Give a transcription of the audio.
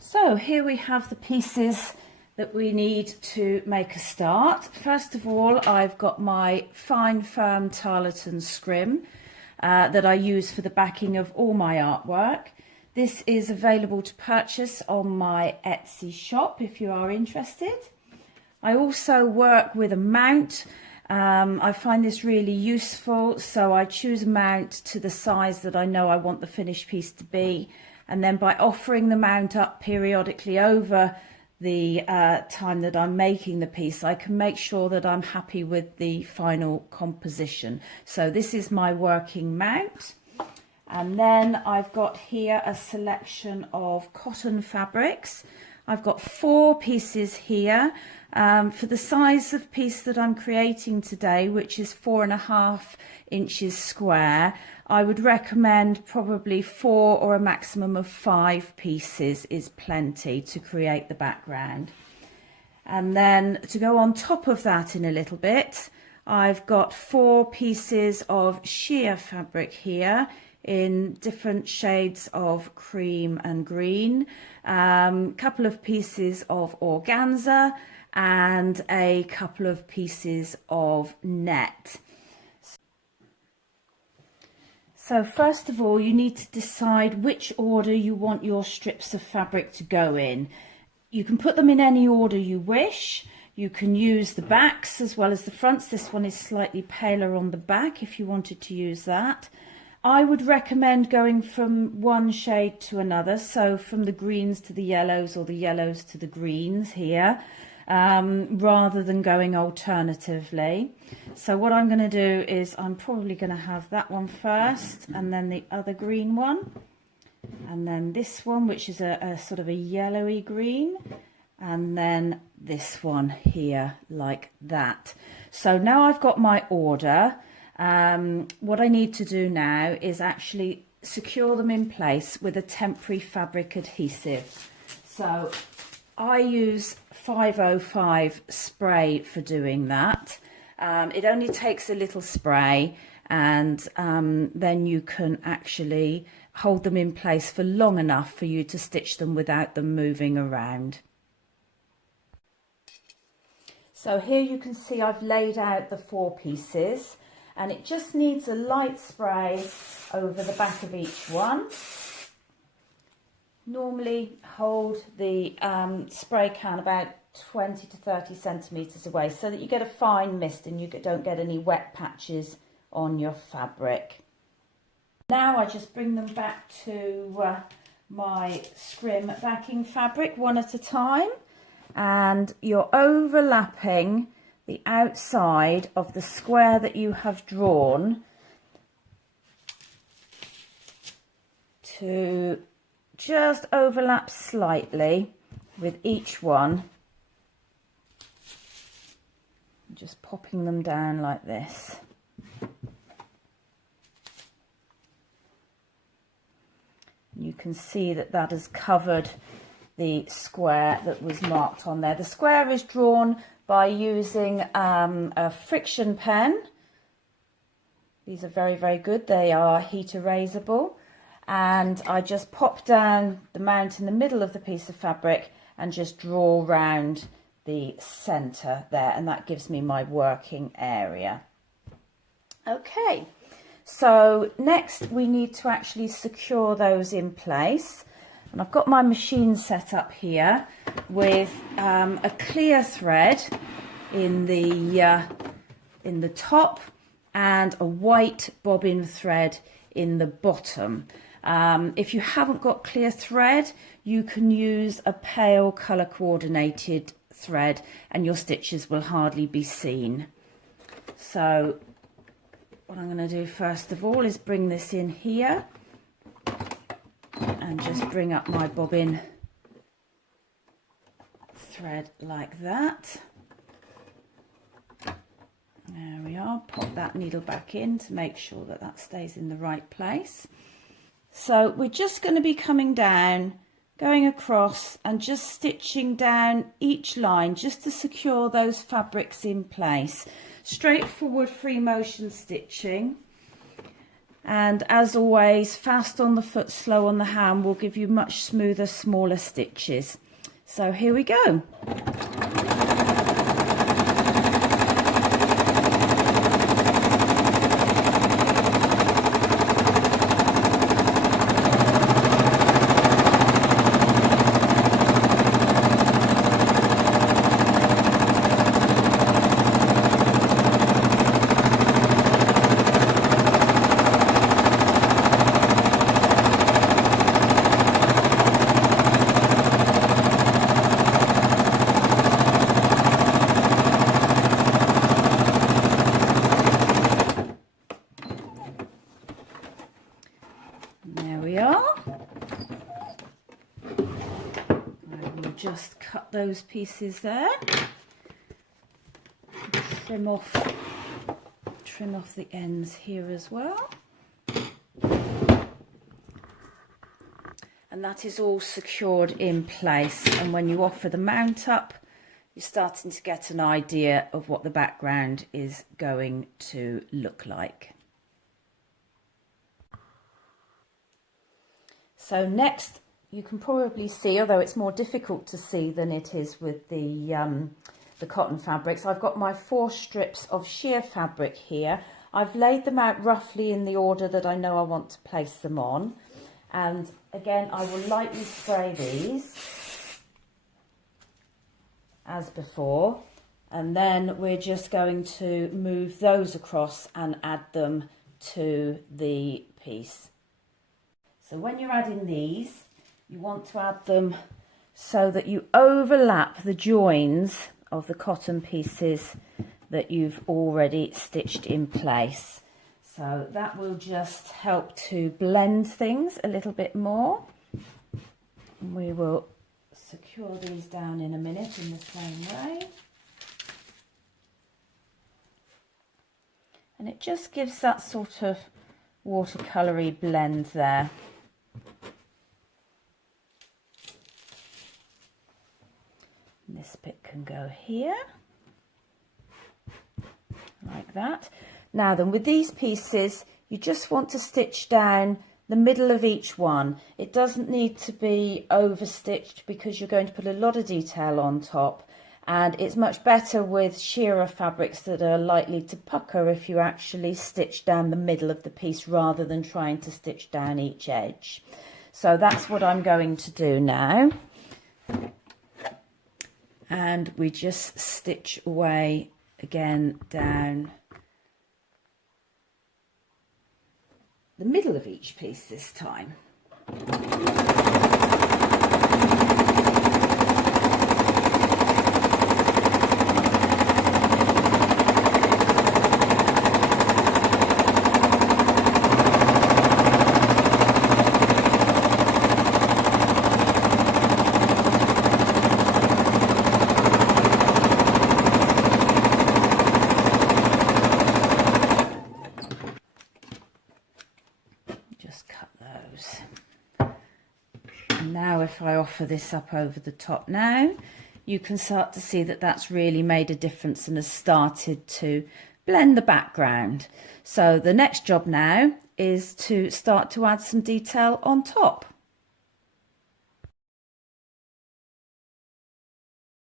So here we have the pieces that we need to make a start. First of all, I've got my fine firm tarlatan scrim that I use for the backing of all my artwork. This is available to purchase on my Etsy shop if you are interested. I also work with a mount. I find this really useful, so I choose a mount to the size that I know I want the finished piece to be, and then by offering the mount up periodically over the time that I'm making the piece, I can make sure that I'm happy with the final composition. So this is my working mount, and then I've got here a selection of cotton fabrics. I've got 4 pieces here. For the size of piece that I'm creating today, which is 4.5 inches square, I would recommend probably 4 or a maximum of 5 pieces is plenty to create the background. And then to go on top of that in a little bit, I've got 4 pieces of sheer fabric here in different shades of cream and green, couple of pieces of organza, and a couple of pieces of net. So first of all, you need to decide which order you want your strips of fabric to go in. You can put them in any order you wish. You can use the backs as well as the fronts. This one is slightly paler on the back if you wanted to use that. I would recommend going from one shade to another, so from the greens to the yellows or the yellows to the greens here. Rather than going alternatively. So what I'm going to do is I'm probably going to have that one first, and then the other green one, and then this one, which is a sort of a yellowy green, and then this one here like that. So now I've got my order. What I need to do now is actually secure them in place with a temporary fabric adhesive. So I use 505 spray for doing that. It only takes a little spray, and then you can actually hold them in place for long enough for you to stitch them without them moving around. So here you can see I've laid out the 4 pieces, and it just needs a light spray over the back of each one. Normally hold the spray can about 20 to 30 centimetres away so that you get a fine mist and you don't get any wet patches on your fabric. Now I just bring them back to my scrim backing fabric one at a time, and you're overlapping the outside of the square that you have drawn to just overlap slightly with each one, just popping them down like this. You can see that that has covered the square that was marked on there. The square is drawn by using a friction pen. These are very, very good. They are heat erasable. And I just pop down the mount in the middle of the piece of fabric and just draw round the centre there, and that gives me my working area. Okay, so next we need to actually secure those in place, and I've got my machine set up here with a clear thread in the top and a white bobbin thread in the bottom. If you haven't got clear thread, you can use a pale colour coordinated thread and your stitches will hardly be seen. So what I'm going to do first of all is bring this in here and just bring up my bobbin thread like that. There we are. Pop that needle back in to make sure that that stays in the right place. So we're just going to be coming down, going across and just stitching down each line just to secure those fabrics in place. Straightforward free motion stitching. And as always, fast on the foot, slow on the hand will give you much smoother, smaller stitches. So here we go. There we are. I will just cut those pieces there. Trim off the ends here as well. And that is all secured in place. And when you offer the mount up, you're starting to get an idea of what the background is going to look like. So next, you can probably see, although it's more difficult to see than it is with the cotton fabrics, I've got my 4 strips of sheer fabric here. I've laid them out roughly in the order that I know I want to place them on. And again, I will lightly spray these as before. And then we're just going to move those across and add them to the piece. So when you're adding these, you want to add them so that you overlap the joins of the cotton pieces that you've already stitched in place. So that will just help to blend things a little bit more. We will secure these down in a minute in the same way. And it just gives that sort of watercolory blend there. This bit can go here, like that. Now then, with these pieces, you just want to stitch down the middle of each one. It doesn't need to be overstitched because you're going to put a lot of detail on top, and it's much better with sheerer fabrics that are likely to pucker if you actually stitch down the middle of the piece rather than trying to stitch down each edge. So that's what I'm going to do now. And we just stitch away again down the middle of each piece this time. Now if I offer this up over the top now, you can start to see that that's really made a difference and has started to blend the background. So the next job now is to start to add some detail on top.